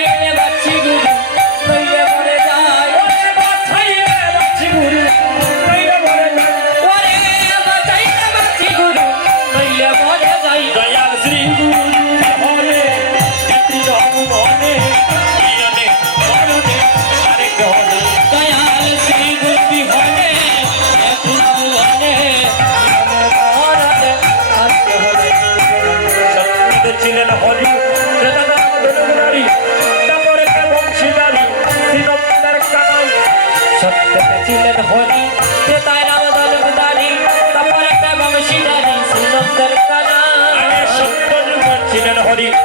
yeah, yeah. ছিলেন হরি ত্রেতায় রাম কানা। ছিলেন হরি।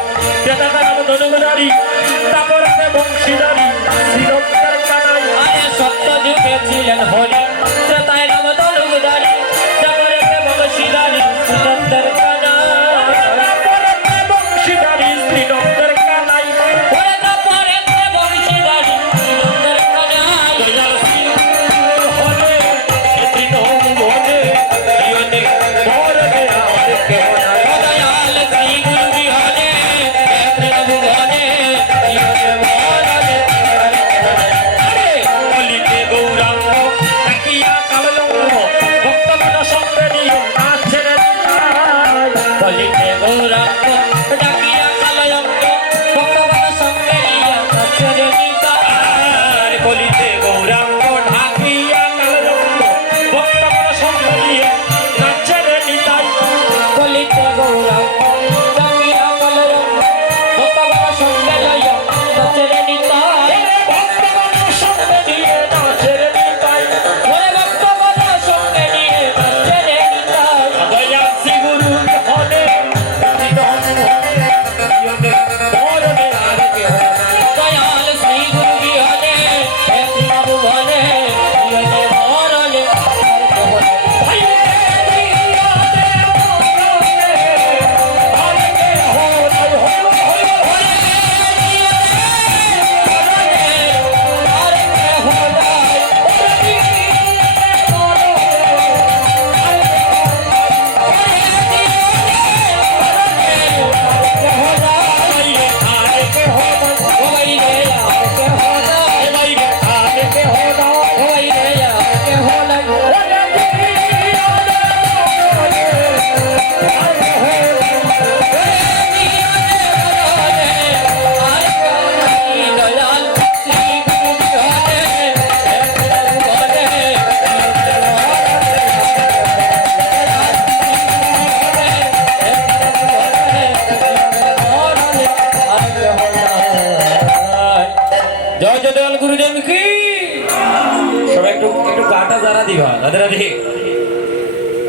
একটু একটু গাটা যারা দিবা রাধে রাধে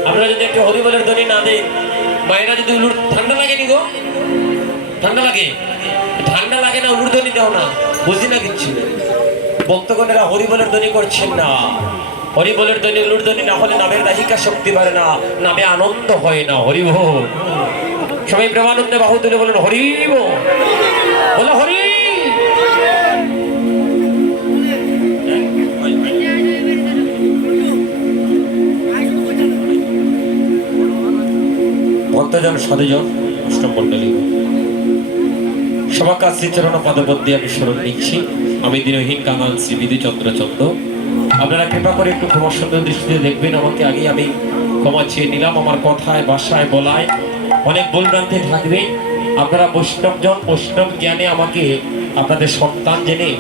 আমরা যদি একটু হরিবলের ধ্বনি না দিই, মায়েরা যদি উলুর, ঠান্ডা লাগে নি গো? ঠান্ডা লাগে? ঠান্ডা লাগে না, উলুর ধ্বনি দেও না, বুঝি না কিচ্ছু। ভক্তগণেরা হরিবলের ধ্বনি করছেন না। হরিবলের ধ্বনি, উলুর ধ্বনি না হলে নামের দাহিকা শক্তি বাড়ে না, নামে আনন্দ হয় না হরিব সবাই প্রেমানন্দে বাহু তুলে বলেন হরিব বলো হরি। ভক্তজন সাধুজন অষ্টম মন্ডলী সবাকার শ্রীচরণ পদপদ্মে আমি স্মরণ নিচ্ছি। আমি দিনহীন কাঙাল শ্রী বিধুচন্দ্র চন্দ্র। আপনারা কৃপা করে একটু ক্ষমা সুন্দর দৃষ্টিতে দেখবেন, আমাকে আগে আমি ক্ষমা চেয়ে নিলাম, আমার কথায় বাসায় বলায় অনেক ভুলভ্রান্তি থাকবে। আপনারা বৈষ্ণবজন, বৈষ্ণব জ্ঞানে আমাকে, আপনাদের সন্তান জেনে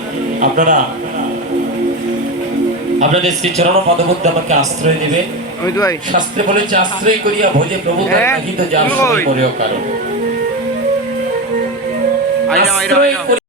আপনারা, আপনাদের শ্রীচরণ পদবদ্ধ আমাকে আশ্রয় দেবে। শাস্ত্রে বলেছে আশ্রয় করিয়া ভোজে প্রভু নাহিত যার করেও কারণ আশ্রয়